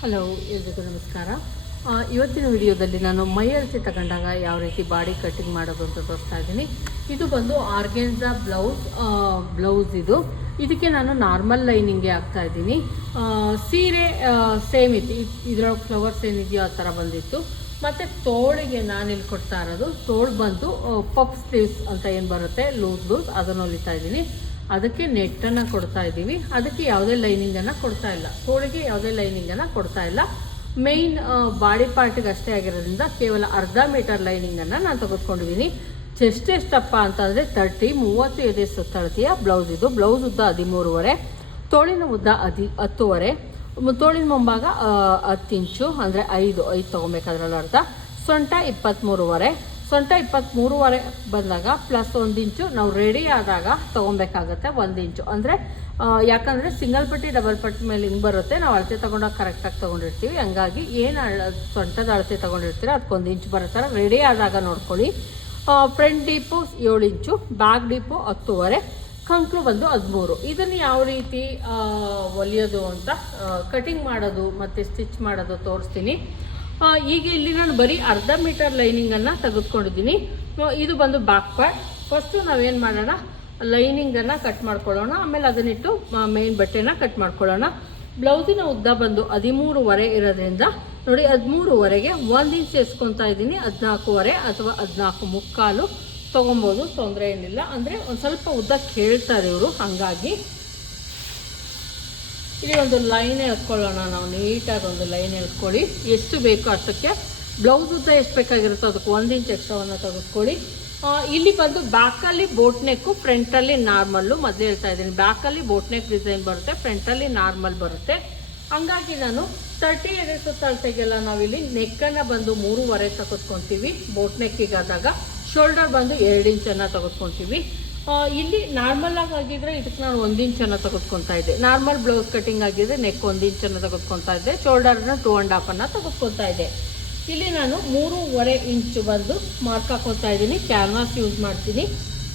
Hello, ಎಲ್ರಿಗೂ ನಮಸ್ಕಾರ. ಇವತ್ತಿನ ವಿಡಿಯೋದಲ್ಲಿ ನಾನು ಮೈಯಲ್ಸಿ ತಗೊಂಡಾಗ ಯಾವ ರೀತಿ ಬಾಡಿ ಕಟ್ಟಿಂಗ್ ಮಾಡೋದು ಅಂತ ತೋರಿಸ್ತಾ ಇದ್ದೀನಿ. ಇದು ಬಂದು ಆರ್ಗೆನ್ಸ ಬ್ಲೌಸ್ ಬ್ಲೌಸ್ ಇದು. ಇದಕ್ಕೆ ನಾನು ನಾರ್ಮಲ್ ಲೈನಿಂಗ್ಗೆ ಹಾಕ್ತಾ ಇದ್ದೀನಿ. ಸೀರೆ ಸೇಮ್ ಇತ್ತು. ಇದರೊಳಗೆ ಫ್ಲವರ್ಸ್ ಏನಿದೆಯೋ ಆ ಥರ ಬಂದಿತ್ತು. ಮತ್ತು ತೋಳಿಗೆ ನಾನು ಇಲ್ಲಿ ಕೊಡ್ತಾ ಇರೋದು. ತೋಳು ಬಂದು ಪಫ್ ಸ್ಲೀವ್ಸ್ ಅಂತ ಏನು ಬರುತ್ತೆ, ಲೂಸ್ ಲೂಸ್ ಅದನ್ನು ಹೊಲಿತಾ ಇದ್ದೀನಿ. ಅದಕ್ಕೆ ನೆಟ್ಟನ್ನು ಕೊಡ್ತಾ ಇದ್ದೀವಿ. ಅದಕ್ಕೆ ಯಾವುದೇ ಲೈನಿಂಗನ್ನು ಕೊಡ್ತಾ ಇಲ್ಲ. ತೋಳಿಗೆ ಯಾವುದೇ ಲೈನಿಂಗನ್ನು ಕೊಡ್ತಾ ಇಲ್ಲ. ಮೇಯ್ನ್ ಬಾಡಿ ಪಾರ್ಟಿಗೆ ಅಷ್ಟೇ ಆಗಿರೋದ್ರಿಂದ ಕೇವಲ ಅರ್ಧ ಮೀಟರ್ ಲೈನಿಂಗನ್ನು ನಾನು ತೆಗೆದುಕೊಂಡಿದ್ದೀನಿ ಚೆಸ್ಟ್ ಎಷ್ಟಪ್ಪ ಅಂತಂದರೆ ತರ್ಟಿ ಮೂವತ್ತು ಎದೆ ಸುತ್ತಳತೆಯ ಬ್ಲೌಸ್ ಇದು. ಬ್ಲೌಸ್ ಉದ್ದ ಹದಿಮೂರುವರೆ, ತೋಳಿನ ಉದ್ದ ಹದಿ, ಹತ್ತುವರೆ ತೋಳಿನ ಮುಂಭಾಗ ಹತ್ತು ಇಂಚು ಅಂದರೆ ಐದು ಐದು ತೊಗೊಬೇಕಾದ್ರಲ್ಲಿ ಅರ್ಧ ಸೊಂಟ ಇಪ್ಪತ್ತ್ಮೂರುವರೆ ಸೊಂಟ ಇಪ್ಪತ್ತ್ಮೂರುವರೆ ಬಂದಾಗ ಪ್ಲಸ್ ಒಂದು ಇಂಚು ನಾವು ರೆಡಿ ಆದಾಗ ತೊಗೊಬೇಕಾಗತ್ತೆ ಒಂದು ಇಂಚು ಅಂದರೆ ಯಾಕಂದರೆ ಸಿಂಗಲ್ ಪಟ್ಟಿ ಡಬಲ್ ಪಟ್ಟಿ ಮೇಲೆ ಹಿಂಗೆ ಬರುತ್ತೆ, ನಾವು ಅಳತೆ ತೊಗೊಂಡಾಗ ಕರೆಕ್ಟಾಗಿ ತೊಗೊಂಡಿರ್ತೀವಿ. ಹಂಗಾಗಿ ಏನು ಸೊಂಟದ ಅಳತೆ ತೊಗೊಂಡಿರ್ತೀರ, ಅದಕ್ಕೊಂದು ಇಂಚು ಬರೋ ರೆಡಿ ಆದಾಗ ನೋಡ್ಕೊಳ್ಳಿ. ಫ್ರಂಟ್ ಡೀಪು ಏಳು ಇಂಚು ಬ್ಯಾಕ್ ಡೀಪು ಹತ್ತುವರೆ, ಕಂಕ್ಳು ಬಂದು ಹದಿಮೂರು. ಇದನ್ನು ಯಾವ ರೀತಿ ಒಲಿಯೋದು ಅಂತ ಕಟಿಂಗ್ ಮಾಡೋದು ಮತ್ತು ಸ್ಟಿಚ್ ಮಾಡೋದು ತೋರಿಸ್ತೀನಿ. ಈಗ ಇಲ್ಲಿ ನಾನು ಬರೀ ಅರ್ಧ ಮೀಟರ್ ಲೈನಿಂಗನ್ನು ತೆಗೆದುಕೊಂಡಿದ್ದೀನಿ. ಇದು ಬಂದು ಬ್ಯಾಕ್ ಪಾರ್ಟ್ ಫಸ್ಟು ನಾವೇನು ಮಾಡೋಣ? ಲೈನಿಂಗನ್ನು ಕಟ್ ಮಾಡ್ಕೊಳ್ಳೋಣ. ಆಮೇಲೆ ಅದನ್ನಿಟ್ಟು ಮೇನ್ ಬಟ್ಟೆನ ಕಟ್ ಮಾಡ್ಕೊಳ್ಳೋಣ. ಬ್ಲೌಸಿನ ಉದ್ದ ಬಂದು ಹದಿಮೂರುವರೆ ಇರೋದ್ರಿಂದ, ನೋಡಿ, ಹದಿಮೂರುವರೆಗೆ ಒಂದು ಇಂಚ್ ಎಸ್ಕೊತಾ ಇದ್ದೀನಿ. ಹದಿನಾಲ್ಕೂವರೆ ಅಥವಾ ಹದಿನಾಲ್ಕು ಮುಕ್ಕಾಲು. ತೊಗೊಬೋದು, ತೊಂದರೆ ಏನಿಲ್ಲ. ಅಂದರೆ ಒಂದು ಸ್ವಲ್ಪ ಉದ್ದ ಕೇಳ್ತಾರೆ ಇವರು, ಹಾಗಾಗಿ. ಇಲ್ಲಿ ಒಂದು ಲೈನ್ ಎಳ್ಕೊಳ್ಳೋಣ. ನಾವು ನೀಟಾಗಿ ಒಂದು ಲೈನ್ ಎಳ್ಕೊಳ್ಳಿ. ಎಷ್ಟು ಬೇಕೋ ಅಷ್ಟಕ್ಕೆ. ಬ್ಲೌಸ್ ಉದ್ದ ಎಷ್ಟು ಬೇಕಾಗಿರುತ್ತೋ ಅದಕ್ಕೆ ಒಂದು ಇಂಚ್ ಎಕ್ಸ್ಟ್ರಾವನ್ನು ತೆಗೆದುಕೊಳ್ಳಿ. ಇಲ್ಲಿ ಬಂದು ಬ್ಯಾಕಲ್ಲಿ ಬೋಟ್ ನೆಕ್ಕು, ಫ್ರಂಟಲ್ಲಿ ನಾರ್ಮಲ್ಲು. ಮೊದಲು ಹೇಳ್ತಾ ಇದ್ದೀನಿ, ಬ್ಯಾಕಲ್ಲಿ ಬೋಟ್ ನೆಕ್ ಡಿಸೈನ್ ಬರುತ್ತೆ, ಫ್ರಂಟಲ್ಲಿ ನಾರ್ಮಲ್ ಬರುತ್ತೆ. ಹಂಗಾಗಿ ನಾನು ತರ್ಟಿ ಎಡೆ ಸುತ್ತಳತೆಗೆಲ್ಲ ನಾವಿಲ್ಲಿ ನೆಕ್ಕನ್ನು ಬಂದು ಮೂರುವರೆ ತೆಗೆದುಕೊಂತೀವಿ. ಬೋಟ್ ನೆಕ್ಕಿಗಾದಾಗ ಶೋಲ್ಡರ್ ಬಂದು ಎರಡು ಇಂಚನ್ನು ತೆಗೆದುಕೊಂತೀವಿ. ಇಲ್ಲಿ ನಾರ್ಮಲ್ ಆಗಿ ಆಗಿದ್ರೆ ಇದಕ್ಕೆ ನಾನು ಒಂದು ಇಂಚನ್ನು ತೆಗೆದುಕೊತಾ ಇದ್ದೆ. ನಾರ್ಮಲ್ ಬ್ಲೌಸ್ ಕಟಿಂಗ್ ಆಗಿದ್ರೆ ನೆಕ್ ಒಂದು ಇಂಚನ್ನು ತೆಗೆದುಕೊತಾ ಇದ್ದೆ. ಶೋಲ್ಡರ್ನ ಟೂ ಆ್ಯಂಡ್ ಹಾಫನ್ನು ತೆಗೆದುಕೊತಾ ಇದ್ದೆ. ಇಲ್ಲಿ ನಾನು ಮೂರುವರೆ ಇಂಚು ಬಂದು ಮಾರ್ಕ್ ಹಾಕೋತಾ ಇದ್ದೀನಿ. ಕ್ಯಾನ್ವಾಸ್ ಯೂಸ್ ಮಾಡ್ತೀನಿ.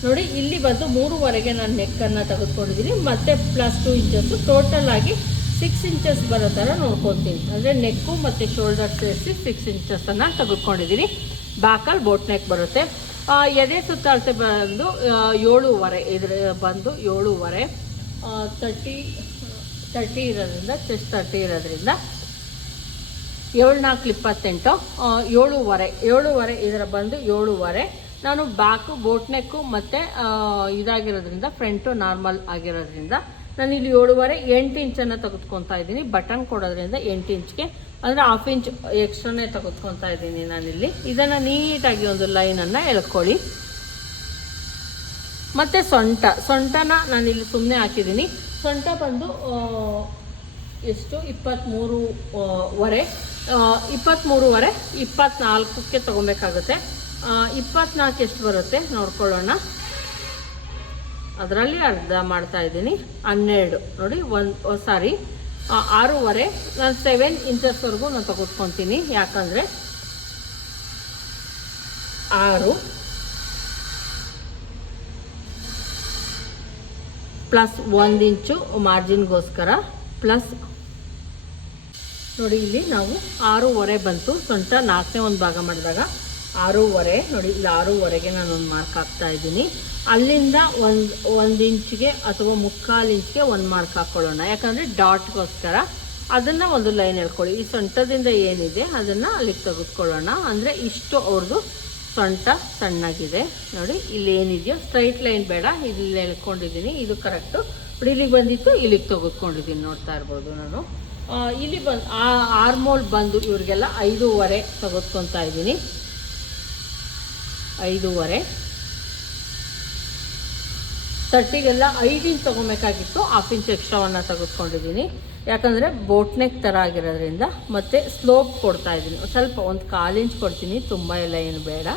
ನೋಡಿ, ಇಲ್ಲಿ ಬಂದು ಮೂರುವರೆಗೆ ನಾನು ನೆಕ್ಕನ್ನು ತೆಗೆದುಕೊಂಡಿದ್ದೀನಿ. ಮತ್ತು ಪ್ಲಸ್ ಟೂ ಇಂಚಸ್ಸು ಟೋಟಲ್ ಆಗಿ ಸಿಕ್ಸ್ ಇಂಚಸ್ ಬರೋ ಥರ ನೋಡ್ಕೊತೀನಿ ಅಂದರೆ ನೆಕ್ಕು ಮತ್ತು ಶೋಲ್ಡರ್ ಸೇರಿಸಿ ಸಿಕ್ಸ್ ಇಂಚಸ್ಸನ್ನು ತೆಗೆದುಕೊಂಡಿದ್ದೀನಿ. ಬ್ಯಾಕಲ್ಲಿ ಬೋಟ್ ನೆಕ್ ಬರುತ್ತೆ. ಎದೆ ಸುತ್ತಾಳತೆ ಬಂದು ಏಳೂವರೆ ಇದ್ರ ಬಂದು ಏಳೂವರೆ ತರ್ಟಿ ತರ್ಟಿ ಇರೋದ್ರಿಂದ ಚೆಸ್ಟ್ ತರ್ಟಿ ಇರೋದ್ರಿಂದ ಏಳ್ನಾಲ್ಕು ಇಪ್ಪತ್ತೆಂಟು ಏಳೂವರೆ ಏಳೂವರೆ ಇದರ ಬಂದು ಏಳೂವರೆ. ನಾನು ಬ್ಯಾಕು ಬೋಟ್ನೆಕ್ಕು ಮತ್ತು ಇದಾಗಿರೋದ್ರಿಂದ ಫ್ರಂಟು ನಾರ್ಮಲ್ ಆಗಿರೋದ್ರಿಂದ ನಾನು ಇಲ್ಲಿ ಏಳುವರೆ, ಎಂಟು ಇಂಚನ್ನು ತೆಗೆದುಕೊತಾ ಇದ್ದೀನಿ. ಬಟನ್ ಕೊಡೋದ್ರಿಂದ ಎಂಟು ಇಂಚ್ಗೆ ಅಂದರೆ ಹಾಫ್ ಇಂಚ್ ಎಕ್ಸ್ಟ್ರಾನೇ ತೆಗೆದುಕೊತಾ ಇದ್ದೀನಿ ನಾನಿಲ್ಲಿ. ಇದನ್ನು ನೀಟಾಗಿ ಒಂದು ಲೈನನ್ನು ಎಳ್ಕೊಳ್ಳಿ. ಮತ್ತು ಸೊಂಟ. ಸೊಂಟನ ನಾನಿಲ್ಲಿ ಸುಮ್ಮನೆ ಹಾಕಿದ್ದೀನಿ. ಸೊಂಟ ಬಂದು ಎಷ್ಟು? ಇಪ್ಪತ್ತ್ಮೂರು ಆ, ವರೆ. ಆ, ಇಪ್ಪತ್ತ್ಮೂರುವರೆ ಇಪ್ಪತ್ತ್ನಾಲ್ಕಕ್ಕೆ ತೊಗೊಬೇಕಾಗುತ್ತೆ. ಇಪ್ಪತ್ನಾಲ್ಕು ಎಷ್ಟು ಬರುತ್ತೆ? ನೋಡ್ಕೊಳ್ಳೋಣ. ಅದರಲ್ಲಿ ಅರ್ಧ ಮಾಡ್ತಾ ಇದ್ದೀನಿ. ಹನ್ನೆರಡು. ನೋಡಿ ಒಂದು ಸಾರಿ. ಆರೂವರೆ, ನಾನು ಸೆವೆನ್ ಇಂಚಸ್ವರೆಗೂ ನಾನು ತಗೊಟ್ಕೊತೀನಿ ಯಾಕಂದರೆ ಆರು ಪ್ಲಸ್ ಒಂದು ಇಂಚು ಮಾರ್ಜಿನ್ಗೋಸ್ಕರ ಪ್ಲಸ್ ನೋಡಿ ಇಲ್ಲಿ ನಾವು ಆರೂವರೆ ಬಂತು. ಸೊಂಟ ನಾಲ್ಕನೇ ಒಂದು ಭಾಗ ಮಾಡಿದಾಗ ಆರೂವರೆ, ನೋಡಿ ಇಲ್ಲಿ ಆರೂವರೆಗೆ ನಾನು ಒಂದು ಮಾರ್ಕ್ ಹಾಕ್ತಾ ಇದ್ದೀನಿ. ಅಲ್ಲಿಂದ ಒಂದು ಒಂದು ಇಂಚ್ಗೆ ಅಥವಾ ಮುಕ್ಕಾಲು ಇಂಚ್ಗೆ ಒಂದು ಮಾರ್ಕ್ ಹಾಕ್ಕೊಳ್ಳೋಣ ಯಾಕಂದರೆ ಡಾಟ್ಗೋಸ್ಕರ ಅದನ್ನು ಒಂದು ಲೈನ್ ಹೇಳ್ಕೊಳ್ಳಿ ಈ ಸೊಂಟದಿಂದ ಏನಿದೆ ಅದನ್ನು ಅಲ್ಲಿಗೆ ತೆಗೆದುಕೊಳ್ಳೋಣ. ಅಂದರೆ ಇಷ್ಟು ಅವ್ರದ್ದು ಸೊಂಟ ಸಣ್ಣಗಿದೆ. ನೋಡಿ, ಇಲ್ಲಿ ಏನಿದೆಯೋ ಸ್ಟ್ರೈಟ್ ಲೈನ್ ಬೇಡ, ಇಲ್ಲಿ ಎಳ್ಕೊಂಡಿದ್ದೀನಿ ಇದು ಕರೆಕ್ಟು ಇಲ್ಲಿಗೆ ಬಂದಿತ್ತು, ಇಲ್ಲಿಗೆ ತೆಗೆದುಕೊಂಡಿದ್ದೀನಿ. ನೋಡ್ತಾ ಇರ್ಬೋದು ನಾನು. ಇಲ್ಲಿ ಬಂದು, ಆ ಆರ್ಮೋಲ್ ಬಂದು ಇವ್ರಿಗೆಲ್ಲ ಐದೂವರೆ ತೆಗೆದುಕೊತಾ ಇದ್ದೀನಿ. ಐದೂವರೆ. ತರ್ಟಿಗೆಲ್ಲ ಐದು ಇಂಚ್ ತೊಗೊಬೇಕಾಗಿತ್ತು ಹಾಫ್ ಇಂಚ್ ಎಕ್ಸ್ಟ್ರಾವನ್ನು ತೆಗೆದುಕೊಂಡಿದ್ದೀನಿ. ಯಾಕಂದರೆ ಬೋಟ್ನೆಕ್ ಥರ ಆಗಿರೋದ್ರಿಂದ ಮತ್ತು ಸ್ಲೋಪ್ ಕೊಡ್ತಾ ಇದ್ದೀನಿ. ಸ್ವಲ್ಪ ಒಂದು ಕಾಲು ಇಂಚ್ ಕೊಡ್ತೀನಿ. ತುಂಬ ಎಲ್ಲ ಏನು ಬೇಡ.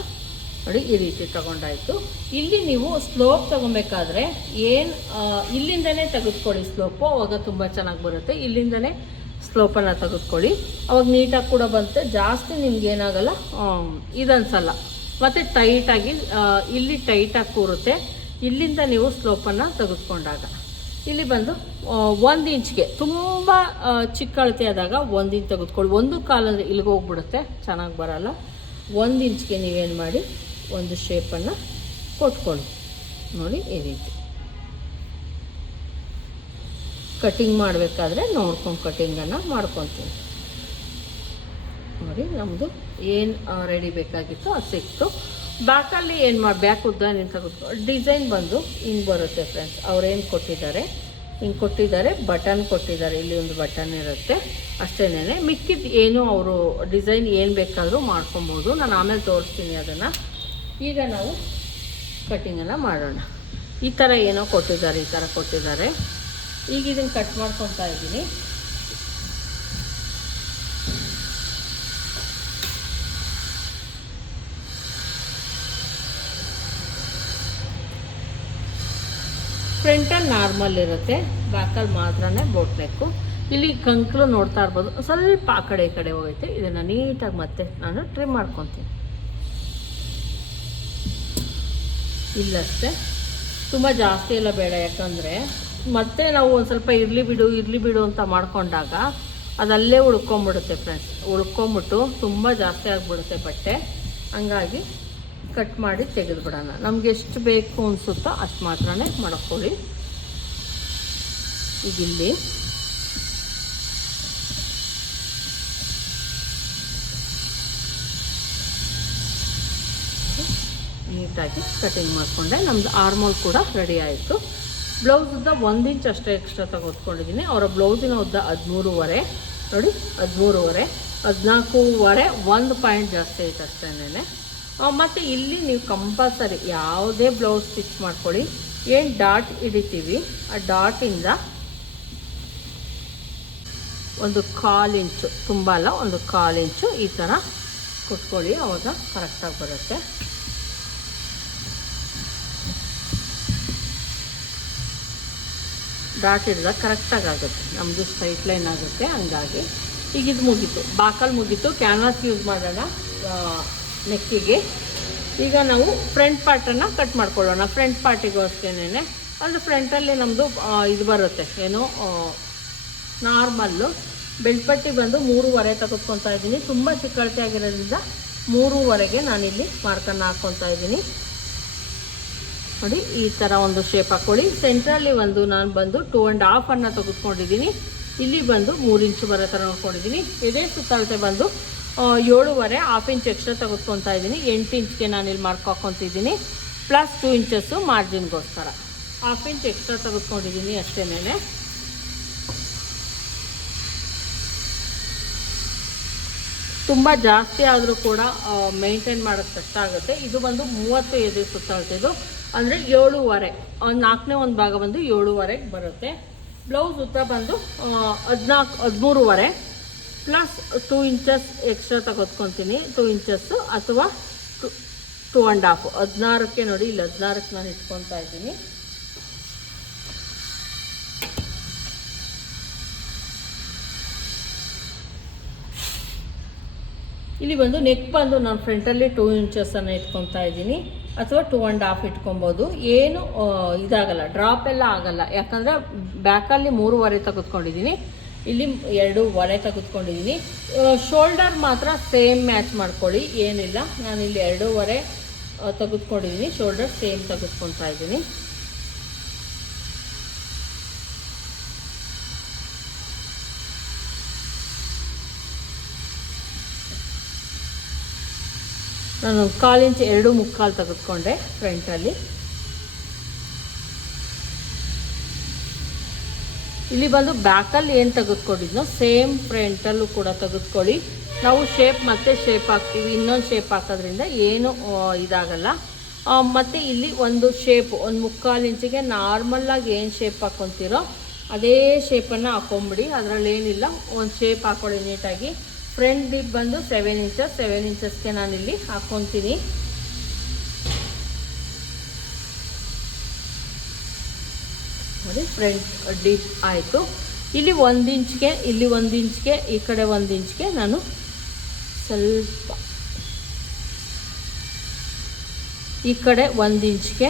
ನೋಡಿ, ಈ ರೀತಿ ತಗೊಂಡಾಯಿತು. ಇಲ್ಲಿ ನೀವು ಸ್ಲೋಪ್ ತೊಗೊಬೇಕಾದ್ರೆ ಏನು ಇಲ್ಲಿಂದನೇ ತೆಗೆದುಕೊಳ್ಳಿ ಸ್ಲೋಪು ಅವಾಗ ತುಂಬ ಚೆನ್ನಾಗಿ ಬರುತ್ತೆ. ಇಲ್ಲಿಂದನೇ ಸ್ಲೋಪನ್ನು ತೆಗೆದುಕೊಳ್ಳಿ. ಅವಾಗ ನೀಟಾಗಿ ಕೂಡ ಬಂತೆ. ಜಾಸ್ತಿ ನಿಮ್ಗೆ ಏನಾಗಲ್ಲ ಇದನ್ಸಲ್ಲ. ಮತ್ತು ಟೈಟಾಗಿ ಇಲ್ಲಿ ಟೈಟಾಗಿ ಕೂರುತ್ತೆ. ಇಲ್ಲಿಂದ ನೀವು ಸ್ಲೋಪನ್ನು ತೆಗೆದುಕೊಂಡಾಗ. ಇಲ್ಲಿ ಬಂದು ಒಂದು ಇಂಚ್ಗೆ ತುಂಬ ಚಿಕ್ಕ ಅಳತೆ ಆದಾಗ ಒಂದು ಇಂಚ್ ತೆಗೆದುಕೊಳ್ಳಿ. ಒಂದು ಕಾಲಂದ್ರೆ ಇಲ್ಲಿಗೆ ಹೋಗ್ಬಿಡುತ್ತೆ, ಚೆನ್ನಾಗಿ ಬರಲ್ಲ. ಒಂದು ಇಂಚ್ಗೆ ನೀವೇನು ಮಾಡಿ, ಒಂದು ಶೇಪನ್ನು ಕೊಟ್ಕೊಳ್ಳಿ. ನೋಡಿ, ಈ ರೀತಿ. ಕಟಿಂಗ್ ಮಾಡಬೇಕಾದ್ರೆ ನೋಡ್ಕೊಂಡು ಕಟಿಂಗನ್ನು ಮಾಡ್ಕೊತೀನಿ. ನೋಡಿ ನಮ್ಮದು ಏನು ರೆಡಿ ಬೇಕಾಗಿತ್ತು, ಅದು ಸಿಕ್ತು. ಬ್ಯಾಕಲ್ಲಿ ಏನು ಮಾಡಿ ಬ್ಯಾಕ್ ಉದ್ದ ನಿಂತ ಡಿಸೈನ್ ಬಂದು ಹಿಂಗೆ ಬರುತ್ತೆ ಫ್ರೆಂಡ್ಸ್ ಅವ್ರೇನು ಕೊಟ್ಟಿದ್ದಾರೆ? ಹಿಂಗೆ ಕೊಟ್ಟಿದ್ದಾರೆ, ಬಟನ್ ಕೊಟ್ಟಿದ್ದಾರೆ. ಇಲ್ಲಿ ಒಂದು ಬಟನ್ ಇರುತ್ತೆ. ಅಷ್ಟೇನೆ ಮಿಕ್ಕಿದ್ದು ಏನು ಅವರು ಡಿಸೈನ್ ಏನು ಬೇಕಾದರೂ ಮಾಡ್ಕೊಬೋದು. ನಾನು ಆಮೇಲೆ ತೋರಿಸ್ತೀನಿ ಅದನ್ನು. ಈಗ ನಾವು ಕಟ್ಟಿಂಗೆಲ್ಲ ಮಾಡೋಣ. ಈ ಥರ ಏನೋ ಕೊಟ್ಟಿದ್ದಾರೆ, ಈ ಥರ ಕೊಟ್ಟಿದ್ದಾರೆ. ಈಗ ಇದನ್ನು ಕಟ್ ಮಾಡ್ಕೊತಾ ಇದ್ದೀನಿ. ಫ್ರಂಟಲ್ಲಿ ನಾರ್ಮಲ್ ಇರುತ್ತೆ. ಬ್ಯಾಕಲ್ಲಿ ಮಾತ್ರನೇ ಬೋಟ್ ನೆಕ್ಕು ಇಲ್ಲಿ ಕಂಕ್ಲು ನೋಡ್ತಾ ಇರ್ಬೋದು. ಸ್ವಲ್ಪ ಆ ಕಡೆ ಈ ಕಡೆ ಹೋಗೈತೆ. ಇದನ್ನು ನೀಟಾಗಿ ಮತ್ತೆ ನಾನು ಟ್ರಿಮ್ ಮಾಡ್ಕೊತೀನಿ. ಇಲ್ಲಷ್ಟೇ. ತುಂಬ ಜಾಸ್ತಿ ಎಲ್ಲ ಬೇಡ. ಯಾಕಂದರೆ ಮತ್ತೆ ನಾವು ಒಂದು ಸ್ವಲ್ಪ ಇರಲಿ ಬಿಡು ಇರಲಿ ಬಿಡು ಅಂತ ಮಾಡ್ಕೊಂಡಾಗ ಅದಲ್ಲೇ ಉಳ್ಕೊಂಬಿಡುತ್ತೆ ಫ್ರೆಂಡ್ಸ್ ಉಳ್ಕೊಂಬಿಟ್ಟು ತುಂಬ ಜಾಸ್ತಿ ಆಗಿಬಿಡುತ್ತೆ ಬಟ್ಟೆ. ಹಂಗಾಗಿ ಕಟ್ ಮಾಡಿ ತೆಗೆದುಬಿಡೋಣ. ನಮ್ಗೆ ಎಷ್ಟು ಬೇಕು ಅನಿಸುತ್ತೋ ಅಷ್ಟು ಮಾತ್ರನೇ ಮಾಡ್ಕೊಳ್ಳಿ. ಇದಿಲ್ಲಿ ನೀಟಾಗಿ ಕಟಿಂಗ್ ಮಾಡಿಕೊಂಡೆ. ನಮ್ದು ಆರ್ಮೋಲ್ ಕೂಡ ರೆಡಿ ಆಯಿತು. ಬ್ಲೌಸ್ ಉದ್ದ ಒಂದು ಇಂಚ್ ಅಷ್ಟೇ ಎಕ್ಸ್ಟ್ರಾ ತೆಗೆದುಕೊಂಡಿದ್ದೀನಿ ಅವರ ಬ್ಲೌಸಿನ ಉದ್ದ ಹದಿಮೂರುವರೆ. ನೋಡಿ, ಹದಿಮೂರುವರೆ. ಹದಿನಾಲ್ಕೂವರೆ, ಒಂದು ಪಾಯಿಂಟ್ ಜಾಸ್ತಿ ಐತೆ ಅಷ್ಟೇನೆ ಮತ್ತು ಇಲ್ಲಿ ನೀವು ಕಂಪಲ್ಸರಿ ಯಾವುದೇ ಬ್ಲೌಸ್ ಸ್ಟಿಚ್ ಮಾಡ್ಕೊಳ್ಳಿ. ಏನು ಡಾಟ್ ಹಿಡಿತೀವಿ, ಆ ಡಾಟಿಂದ ಒಂದು ಕಾಲು ಇಂಚು, ತುಂಬ ಅಲ್ಲ, ಒಂದು ಕಾಲು ಇಂಚು ಈ ಥರ ಕುಟ್ಕೊಳ್ಳಿ, ಅವಾಗ ಕರೆಕ್ಟಾಗಿ ಬರುತ್ತೆ. ಡಾಟ್ ಹಿಡಿದಾಗ ಕರೆಕ್ಟಾಗಿ ಆಗುತ್ತೆ. ನಮ್ಮದು ಸ್ಟ್ರೈಟ್ ಲೈನ್ ಆಗುತ್ತೆ, ಹಂಗಾಗಿ ಈಗ ಇದು ಮುಗೀತು. ಬಾಕಲ್ ಮುಗೀತು ಕ್ಯಾನ್ವಾಸ್ ಯೂಸ್ ಮಾಡೋಣ. ನೆಕ್ಕಿಗೆ. ಈಗ ನಾವು ಫ್ರಂಟ್ ಪಾರ್ಟನ್ನು ಕಟ್ ಮಾಡ್ಕೊಳ್ಳೋಣ. ಫ್ರಂಟ್ ಪಾರ್ಟಿಗೂ ಅಷ್ಟೇನೆ ಅಂದರೆ ಫ್ರಂಟಲ್ಲಿ ನಮ್ಮದು ಇದು ಬರುತ್ತೆ. ಏನು ನಾರ್ಮಲ್ಲು ಬೆಳ್ಪಟ್ಟಿ ಬಂದು ಮೂರುವರೆ ತೆಗೆದುಕೊತಾ ಇದ್ದೀನಿ. ತುಂಬ ಚಿಕ್ಕಳತೆ ಆಗಿರೋದ್ರಿಂದ ಮೂರುವರೆಗೆ ನಾನಿಲ್ಲಿ ಮಾರ್ಕನ್ನು ಹಾಕ್ಕೊತಾ ಇದ್ದೀನಿ. ನೋಡಿ, ಈ ಥರ ಒಂದು ಶೇಪ್ ಹಾಕ್ಕೊಳ್ಳಿ. ಸೆಂಟ್ರಲ್ಲಿ ಒಂದು ನಾನು ಬಂದು ಟೂ ಆ್ಯಂಡ್ ಹಾಫನ್ನು ತೆಗೆದುಕೊಂಡಿದ್ದೀನಿ. ಇಲ್ಲಿ ಬಂದು ಮೂರು ಇಂಚು ಬರೋ ಥರ ನೋಡ್ಕೊಂಡಿದ್ದೀನಿ. ಇದೇ ಸುತ್ತಳತೆ ಬಂದು ಏಳುವರೆ ಹಾಫ್ ಇಂಚ್ ಎಕ್ಸ್ಟ್ರಾ ತೆಗೆದುಕೊತಾ ಇದ್ದೀನಿ. ಎಂಟು ಇಂಚ್ಗೆ ನಾನು ಇಲ್ಲಿ ಹಾಕ್ಕೊತಿದ್ದೀನಿ. ಪ್ಲಸ್ ಟೂ ಇಂಚಸ್ಸು ಮಾರ್ಜಿನ್ಗೋಸ್ಕರ ಹಾಫ್ ಇಂಚ್ ಎಕ್ಸ್ಟ್ರಾ ತೆಗೆದುಕೊಂಡಿದ್ದೀನಿ ಮೇಲೆ. ತುಂಬ ಜಾಸ್ತಿ ಆದರೂ ಕೂಡ ಮೇಂಟೈನ್ ಮಾಡೋಕ್ಕೆ ಕಷ್ಟ ಆಗುತ್ತೆ. ಇದು ಬಂದು ಮೂವತ್ತು ಎದೆ ಸುತ್ತಾಳ್ತಿದ್ದು ಅಂದರೆ ಏಳುವರೆ ಒಂದು ನಾಲ್ಕನೇ ಒಂದು ಭಾಗ ಬಂದು ಏಳುವರೆಗೆ ಬರುತ್ತೆ. ಬ್ಲೌಸ್ ಉದ್ದ ಬಂದು ಹದಿನಾಲ್ಕು, ಹದಿಮೂರುವರೆ. ಪ್ಲಸ್ ಟೂ ಇಂಚಸ್ ಎಕ್ಸ್ಟ್ರಾ ತೆಗೆದುಕೊತೀನಿ ಟೂ ಇಂಚಸ್ಸು ಅಥವಾ ಟು ಟೂ ಆ್ಯಂಡ್ ಹಾಫ್ ಹದಿನಾರಕ್ಕೆ ನೋಡಿ, ಇಲ್ಲಿ ಹದಿನಾರಕ್ಕೆ ನಾನು ಇಟ್ಕೊತಾ ಇದ್ದೀನಿ. ಇಲ್ಲಿ ಬಂದು ನೆಕ್ ಬಂದು ನಾನು ಫ್ರಂಟಲ್ಲಿ ಟೂ ಇಂಚಸನ್ನು ಇಟ್ಕೊತಾ ಇದ್ದೀನಿ. ಅಥವಾ ಟೂ ಆ್ಯಂಡ್ ಹಾಫ್ ಇಟ್ಕೊಬೋದು. ಏನು ಇದಾಗಲ್ಲ ಡ್ರಾಪ್ ಎಲ್ಲ ಆಗಲ್ಲ. ಯಾಕಂದರೆ ಬ್ಯಾಕಲ್ಲಿ ಮೂರುವರೆ ತೆಗೆದುಕೊಂಡಿದ್ದೀನಿ ಇಲ್ಲಿ ಎರಡೂವರೆ ತೆಗೆದುಕೊಂಡಿದ್ದೀನಿ. ಶೋಲ್ಡರ್ ಮಾತ್ರ ಸೇಮ್ ಮ್ಯಾಚ್ ಮಾಡ್ಕೊಳ್ಳಿ, ಏನಿಲ್ಲ. ನಾನು ಇಲ್ಲಿ ಎರಡೂವರೆ ತೆಗೆದುಕೊಂಡಿದ್ದೀನಿ. ಶೋಲ್ಡರ್ ಸೇಮ್ ತೆಗೆದುಕೊಳ್ತಾ ಇದ್ದೀನಿ. ನಾನು ಕಾಲು ಇಂಚ್ ಎರಡು ಮುಕ್ಕಾಲು ತೆಗೆದುಕೊಂಡೆ ಫ್ರಂಟಲ್ಲಿ ಇಲ್ಲಿ ಬಂದು ಬ್ಯಾಕಲ್ಲಿ ಏನು ತೆಗೆದುಕೊಂಡಿದ್ನೋ ಸೇಮ್ ಫ್ರಂಟಲ್ಲೂ ಕೂಡ ತೆಗೆದುಕೊಳ್ಳಿ. ನಾವು ಶೇಪ್ ಮತ್ತೆ ಶೇಪ್ ಹಾಕ್ತೀವಿ. ಇನ್ನೊಂದು ಶೇಪ್ ಹಾಕೋದ್ರಿಂದ ಏನು ಇದಾಗಲ್ಲ. ಮತ್ತು ಇಲ್ಲಿ ಒಂದು ಶೇಪ್ ಒಂದು ಮುಕ್ಕಾಲು ಇಂಚಿಗೆ ನಾರ್ಮಲ್ಲಾಗಿ ಏನು ಶೇಪ್ ಹಾಕ್ಕೊತೀರೋ ಅದೇ ಶೇಪನ್ನು ಹಾಕೊಂಬಿಡಿ. ಅದರಲ್ಲಿ ಏನಿಲ್ಲ, ಒಂದು ಶೇಪ್ ಹಾಕೊಳ್ಳಿ ನೀಟಾಗಿ ಫ್ರಂಟ್ ದಿಪ್ ಬಂದು ಸೆವೆನ್ ಇಂಚಸ್ ಸೆವೆನ್ ಇಂಚಸ್ಗೆ ಇಲ್ಲಿ ಹಾಕ್ಕೊತೀನಿ ನೋಡಿ ಫ್ರಂಟ್ ಡೀಪ್ ಆಯಿತು. ಇಲ್ಲಿ ಒಂದು ಇಂಚ್ಗೆ, ಇಲ್ಲಿ ಒಂದು ಇಂಚ್ಗೆ, ಈ ಕಡೆ ಒಂದು ಇಂಚ್ಗೆ ನಾನು ಸ್ವಲ್ಪ ಈ ಕಡೆ ಒಂದು ಇಂಚ್ಗೆ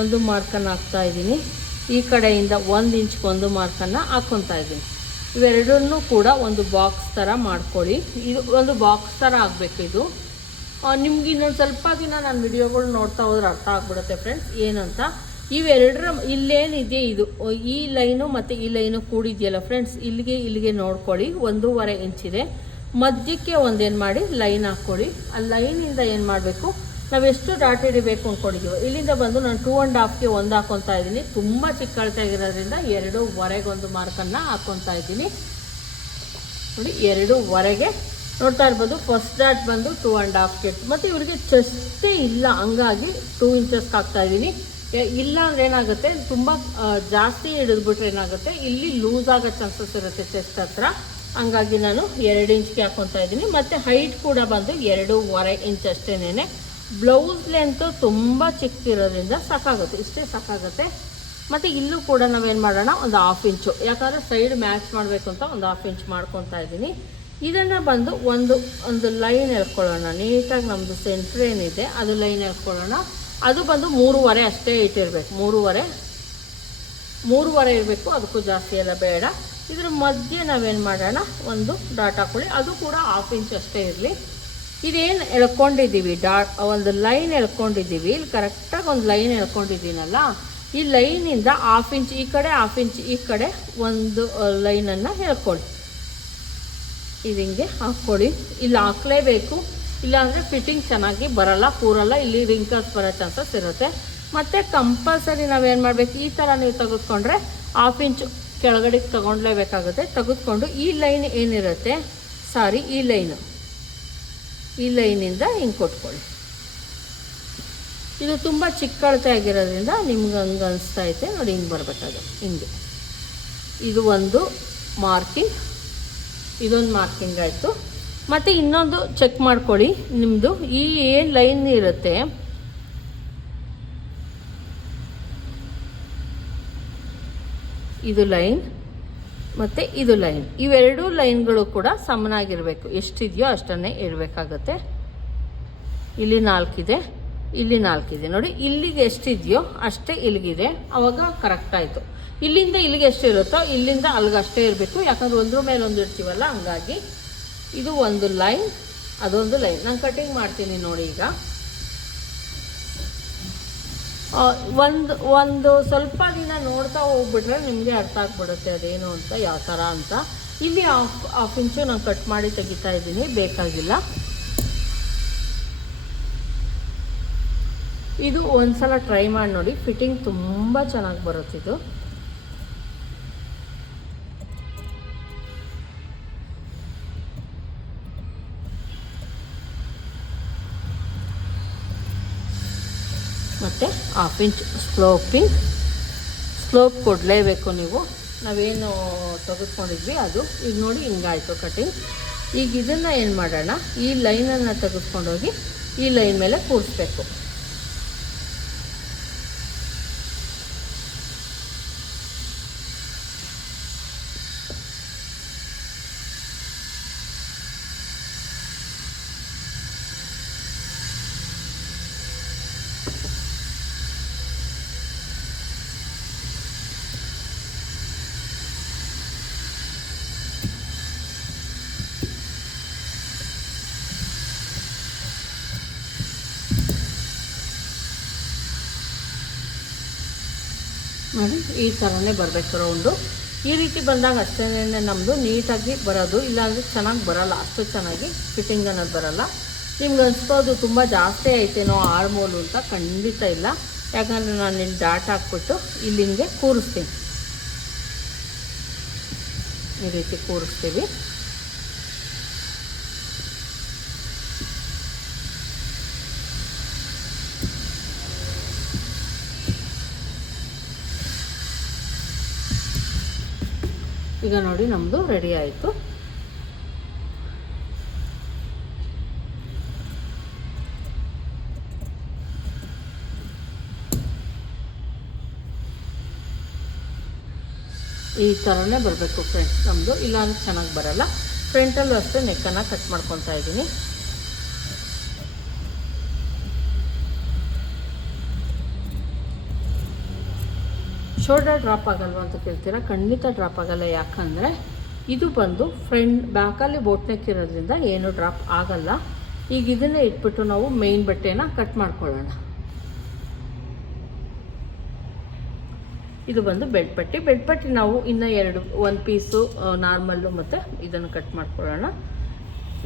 ಒಂದು ಮಾರ್ಕನ್ನು ಹಾಕ್ತಾ ಇದ್ದೀನಿ. ಈ ಕಡೆಯಿಂದ ಒಂದು ಇಂಚ್ಗೆ ಒಂದು ಮಾರ್ಕನ್ನು ಹಾಕ್ಕೊತಾ ಇದ್ದೀನಿ. ಇವೆರಡನ್ನೂ ಕೂಡ ಒಂದು ಬಾಕ್ಸ್ ಥರ ಮಾಡ್ಕೊಳ್ಳಿ. ಇದು ಒಂದು ಬಾಕ್ಸ್ ಥರ ಆಗಬೇಕು ಇದು. ನಿಮ್ಗೆ ಇನ್ನೊಂದು ಸ್ವಲ್ಪ ದಿನ ನಾನು ವಿಡಿಯೋಗಳು ನೋಡ್ತಾ ಹೋದ್ರೆ ಅರ್ಥ ಆಗ್ಬಿಡುತ್ತೆ ಫ್ರೆಂಡ್ಸ್ ಏನಂತ? ಇವೆರಡರ ಇಲ್ಲೇನಿದೆ ಇದು? ಈ ಲೈನು ಮತ್ತು ಈ ಲೈನು ಕೂಡಿದೆಯಲ್ಲ ಫ್ರೆಂಡ್ಸ್ ಇಲ್ಲಿಗೆ ಇಲ್ಲಿಗೆ ನೋಡ್ಕೊಳ್ಳಿ. ಒಂದೂವರೆ ಇಂಚಿದೆ ಮಧ್ಯಕ್ಕೆ ಒಂದೇನು ಮಾಡಿ ಲೈನ್ ಹಾಕ್ಕೊಳ್ಳಿ. ಆ ಲೈನಿಂದ ಏನು ಮಾಡಬೇಕು? ನಾವು ಎಷ್ಟು ಡಾಟ್ ಹಿಡಿಬೇಕು ಅಂದ್ಕೊಂಡಿದ್ದೀವೋ ಇಲ್ಲಿಂದ ಬಂದು ನಾನು ಟೂ ಆ್ಯಂಡ್ ಹಾಫ್ಗೆ ಒಂದು ಹಾಕ್ಕೊತಾ ಇದ್ದೀನಿ. ತುಂಬ ಚಿಕ್ಕ ಅಳತೆ ಆಗಿರೋದ್ರಿಂದ ಎರಡೂವರೆಗೆ ಒಂದು ಮಾರ್ಕನ್ನು ಹಾಕ್ಕೊತಾ ಇದ್ದೀನಿ. ನೋಡಿ, ಎರಡೂವರೆಗೆ ನೋಡ್ತಾ ಇರ್ಬೋದು. ಫಸ್ಟ್ ಡಾಟ್ ಬಂದು ಟೂ ಆ್ಯಂಡ್ ಹಾಫ್ ಕೆಟ್ ಮತ್ತು ಇವರಿಗೆ ಚೆಸ್ಟೇ ಇಲ್ಲ. ಹಂಗಾಗಿ ಟೂ ಇಂಚಸ್ಗೆ ಹಾಕ್ತಾ ಇದ್ದೀನಿ. ಎ- ಇಲ್ಲ ಅಂದ್ರೆ ಏನಾಗುತ್ತೆ? ತುಂಬ ಜಾಸ್ತಿ ಹಿಡಿದ್ಬಿಟ್ರೆ ಏನಾಗುತ್ತೆ? ಇಲ್ಲಿ ಲೂಸ್ ಆಗೋ ಚಾನ್ಸಸ್ ಇರುತ್ತೆ ಚೆಸ್ಟ್ ಹತ್ರ. ಹಂಗಾಗಿ ನಾನು ಎರಡು ಇಂಚ್ಗೆ ಹಾಕೊತಾ ಇದ್ದೀನಿ. ಮತ್ತು ಹೈಟ್ ಕೂಡ ಬಂದು ಎರಡೂವರೆ ಇಂಚ್ ಅಷ್ಟೇನೆ ಬ್ಲೌಸ್ ಲೆಂತು ತುಂಬ ಚಿಕ್ಕಿರೋದ್ರಿಂದ ಸಾಕಾಗುತ್ತೆ. ಇಷ್ಟೇ ಸಾಕಾಗುತ್ತೆ. ಮತ್ತು ಇಲ್ಲೂ ಕೂಡ ನಾವೇನು ಮಾಡೋಣ? ಒಂದು ಹಾಫ್ ಇಂಚು ಯಾಕಂದರೆ ಸೈಡ್ ಮ್ಯಾಚ್ ಮಾಡಬೇಕು ಅಂತ ಒಂದು ಹಾಫ್ ಇಂಚ್ ಮಾಡ್ಕೊತಾ ಇದ್ದೀನಿ. ಇದನ್ನು ಬಂದು ಒಂದು ಒಂದು ಲೈನ್ ಎಳ್ಕೊಳ್ಳೋಣ. ನೀಟಾಗಿ ನಮ್ಮದು ಸೆಂಟ್ರ್ ಏನಿದೆ, ಅದು ಲೈನ್ ಎಳ್ಕೊಳ್ಳೋಣ. ಅದು ಬಂದು ಮೂರುವರೆ ಅಷ್ಟೇ ಇಟ್ಟಿರಬೇಕು. ಮೂರುವರೆ ಮೂರುವರೆ ಇರಬೇಕು. ಅದಕ್ಕೂ ಜಾಸ್ತಿ ಎಲ್ಲ ಬೇಡ. ಇದ್ರ ಮಧ್ಯೆ ನಾವೇನು ಮಾಡೋಣ? ಒಂದು ಡಾಟ್ ಹಾಕೊಳ್ಳಿ ಅದು ಕೂಡ ಹಾಫ್ ಇಂಚ್ ಅಷ್ಟೇ ಇರಲಿ. ಇದೇನು ಎಳ್ಕೊಂಡಿದ್ದೀವಿ? ಡಾಟ್ ಒಂದು ಲೈನ್ ಎಳ್ಕೊಂಡಿದ್ದೀವಿ. ಇಲ್ಲಿ ಕರೆಕ್ಟಾಗಿ ಒಂದು ಲೈನ್ ಎಳ್ಕೊಂಡಿದ್ದೀನಲ್ಲ? ಈ ಲೈನಿಂದ ಹಾಫ್ ಇಂಚ್ ಈ ಕಡೆ ಹಾಫ್ ಇಂಚ್ ಈ ಕಡೆ ಒಂದು ಲೈನನ್ನು ಎಳ್ಕೊಳ್ಳಿ. ಇದು ಹಿಂಗೆ ಹಾಕ್ಕೊಳ್ಳಿ ಇಲ್ಲಿ ಹಾಕ್ಲೇಬೇಕು. ಇಲ್ಲಾಂದರೆ ಫಿಟ್ಟಿಂಗ್ ಚೆನ್ನಾಗಿ ಬರಲ್ಲ, ಕೂರಲ್ಲ, ಇಲ್ಲಿ ರಿಂಕಲ್ಸ್ ಬರೋ ಚಾನ್ಸಸ್ ಇರುತ್ತೆ. ಮತ್ತು ಕಂಪಲ್ಸರಿ ನಾವೇನು ಮಾಡಬೇಕು? ಈ ಥರ ನೀವು ತೆಗೆದುಕೊಂಡ್ರೆ ಹಾಫ್ ಇಂಚು ಕೆಳಗಡೆ ತಗೊಳ್ಲೇಬೇಕಾಗುತ್ತೆ ತೆಗೆದುಕೊಂಡು ಈ ಲೈನ್ ಏನಿರುತ್ತೆ? ಸಾರಿ ಈ ಲೈನು ಈ ಲೈನಿಂದ ಹಿಂಗೆ ಕೊಟ್ಕೊಳ್ಳಿ. ಇದು ತುಂಬ ಚಿಕ್ಕ ಅಳತೆ ಆಗಿರೋದ್ರಿಂದ ನಿಮ್ಗೆ ಹಂಗೆ ಅನಿಸ್ತಾ ಐತೆ ನೋಡಿ, ಹಿಂಗೆ ಬರಬೇಕಾದ್ರೆ. ಹಿಂಗೆ. ಇದು ಒಂದು ಮಾರ್ಕಿಂಗ್ ಇದೊಂದು ಮಾರ್ಕಿಂಗ್ ಆಯಿತು. ಮತ್ತು ಇನ್ನೊಂದು ಚೆಕ್ ಮಾಡ್ಕೊಳ್ಳಿ ನಿಮ್ಮದು ಈ ಏನು ಲೈನ್ ಇರುತ್ತೆ? ಇದು ಲೈನ್ ಮತ್ತು ಇದು ಲೈನ್ ಇವೆರಡೂ ಲೈನ್ಗಳು ಕೂಡ ಸಮನಾಗಿರಬೇಕು. ಎಷ್ಟಿದೆಯೋ ಅಷ್ಟನ್ನೇ ಇರಬೇಕಾಗತ್ತೆ. ಇಲ್ಲಿ ನಾಲ್ಕಿದೆ ಇಲ್ಲಿ ನಾಲ್ಕಿದೆ. ನೋಡಿ, ಇಲ್ಲಿಗೆ ಎಷ್ಟಿದೆಯೋ ಅಷ್ಟೇ ಇಲ್ಲಿಗಿದೆ. ಅವಾಗ ಕರೆಕ್ಟ್ ಆಯಿತು. ಇಲ್ಲಿಂದ ಇಲ್ಲಿಗೆ ಎಷ್ಟು ಇರುತ್ತೋ ಇಲ್ಲಿಂದ ಅಲ್ಲಿಗೆ ಅಷ್ಟೇ ಇರಬೇಕು. ಯಾಕಂದ್ರೆ ಒಂದ್ರ ಮೇಲೆ ಒಂದು ಇರ್ತೀವಲ್ಲ ಹಂಗಾಗಿ ಇದು ಒಂದು ಲೈನ್, ಅದೊಂದು ಲೈನ್. ನಾನು ಕಟಿಂಗ್ ಮಾಡ್ತೀನಿ ನೋಡಿ ಈಗ. ಒಂದು ಒಂದು ಸ್ವಲ್ಪ ದಿನ ನೋಡ್ತಾ ಹೋಗ್ಬಿಟ್ರೆ ನಿಮಗೆ ಅರ್ಥ ಆಗ್ಬಿಡುತ್ತೆ ಅದೇನು ಅಂತ, ಯಾವ ಥರ ಅಂತ. ಇಲ್ಲಿ ಹಾಫ್ ಹಾಫ್ ಇಂಚು ನಾನು ಕಟ್ ಮಾಡಿ ತೆಗಿತಾ ಇದ್ದೀನಿ, ಬೇಕಾಗಿಲ್ಲ. ಇದು ಒಂದ್ಸಲ ಟ್ರೈ ಮಾಡಿ ನೋಡಿ ಫಿಟ್ಟಿಂಗ್ ತುಂಬ ಚೆನ್ನಾಗಿ ಬರುತ್ತೆ ಮತ್ತು ಹಾಫ್ ಇಂಚ್ ಸ್ಲೋಪಿಂಗ್ ಸ್ಲೋಪ್ ಕೊಡಲೇಬೇಕು ನೀವು. ನಾವೇನು ತೆಗೆದುಕೊಂಡಿದ್ವಿ ಅದು. ಈಗ ನೋಡಿ ಹಿಂಗಾಯಿತು ಕಟಿಂಗ್ ಈಗ ಇದನ್ನು ಏನು ಮಾಡೋಣ? ಈ ಲೈನನ್ನು ತೆಗೆದುಕೊಂಡೋಗಿ ಈ ಲೈನ್ ಮೇಲೆ ಕೂರಿಸ್ಬೇಕು. ನೋಡಿ ಈ ಥರನೇ ಬರಬೇಕು ರೌಂಡು ಈ ರೀತಿ ಬಂದಾಗ ಅಷ್ಟೇ ನಮ್ಮದು ನೀಟಾಗಿ ಬರೋದು. ಇಲ್ಲಾಂದರೆ ಚೆನ್ನಾಗಿ ಬರಲ್ಲ. ಅಷ್ಟು ಚೆನ್ನಾಗಿ ಫಿಟ್ಟಿಂಗ್ ಅನ್ನೋದು ಬರೋಲ್ಲ. ನಿಮ್ಗೆ ಅನಿಸ್ಬೋದು ತುಂಬ ಜಾಸ್ತಿ ಐತೇನೋ ಆಳ್ಮೋಲು ಅಂತ? ಖಂಡಿತ ಇಲ್ಲ. ಯಾಕಂದರೆ ನಾನು ಇಲ್ಲಿ ಡಾಟ್ ಹಾಕ್ಬಿಟ್ಟು ಇಲ್ಲಿ ಹಿಂಗೆ ಕೂರಿಸ್ತೀನಿ. ಈ ರೀತಿ ಕೂರಿಸ್ತೀವಿ. ಈಗ ನೋಡಿ ನಮ್ಮದು ರೆಡಿ ಆಯಿತು. ಈ ಥರನೇ ಬರಬೇಕು ಫ್ರೆಂಡ್ಸ್ ನಮ್ಮದು ಇಲ್ಲಾಂದ್ರೆ ಚೆನ್ನಾಗಿ ಬರಲ್ಲ. ಫ್ರಂಟಲ್ಲೂ ಅಷ್ಟೇ ನೆಕ್ಕನ್ನು ಕಟ್ ಮಾಡ್ಕೊತಾ ಇದ್ದೀನಿ. ಶೋಲ್ಡರ್ ಡ್ರಾಪ್ ಆಗಲ್ವ ಅಂತ ಕೇಳ್ತೀರಾ? ಖಂಡಿತ ಡ್ರಾಪ್ ಆಗಲ್ಲ. ಯಾಕಂದರೆ ಇದು ಬಂದು ಫ್ರಂಟ್ ಬ್ಯಾಕಲ್ಲಿ ಬೋಟ್ನೆಕ್ ಇರೋದ್ರಿಂದ ಏನು ಡ್ರಾಪ್ ಆಗಲ್ಲ. ಈಗ ಇದನ್ನೇ ಇಟ್ಬಿಟ್ಟು ನಾವು ಮೇಯ್ನ್ ಬಟ್ಟೆನ ಕಟ್ ಮಾಡ್ಕೊಳ್ಳೋಣ. ಇದು ಬಂದು ಬೆಡ್ ಪಟ್ಟಿ. ಬೆಡ್ ಪಟ್ಟಿ ನಾವು ಇನ್ನೂ ಎರಡು, ಒಂದು ಪೀಸು ನಾರ್ಮಲ್ಲು ಮತ್ತು ಇದನ್ನು ಕಟ್ ಮಾಡ್ಕೊಳ್ಳೋಣ.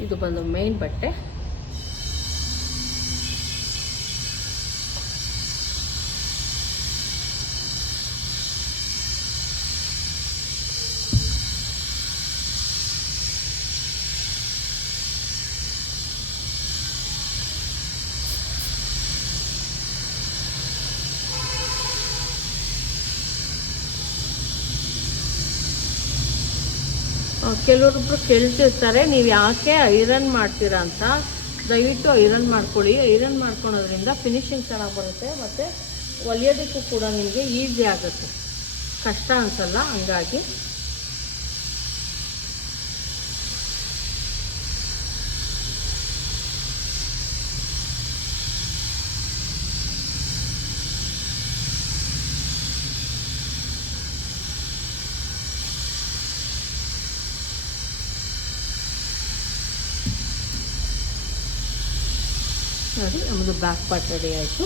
ಇದು ಬಂದು ಮೇನ್ ಬಟ್ಟೆ. ಕೆಲವೊಬ್ಬರು ಕೇಳ್ತಿರ್ತಾರೆ, ನೀವು ಯಾಕೆ ಐರನ್ ಮಾಡ್ತೀರಾ ಅಂತ? ದಯವಿಟ್ಟು ಐರನ್ ಮಾಡ್ಕೊಳ್ಳಿ. ಐರನ್ ಮಾಡ್ಕೊಳೋದ್ರಿಂದ ಫಿನಿಶಿಂಗ್ ಚೆನ್ನಾಗಿ ಬರುತ್ತೆ, ಮತ್ತು ಹೊಲಿಯೋದಕ್ಕೂ ಕೂಡ ನಿಮಗೆ ಈಸಿ ಆಗುತ್ತೆ. ಕಷ್ಟ ಅನಿಸಲ್ಲ, ಹಂಗಾಗಿ ನೋಡಿ ನಮ್ಮದು ಬ್ಯಾಕ್ ಪಾರ್ಟ್ ರೆಡಿ ಆಯಿತು.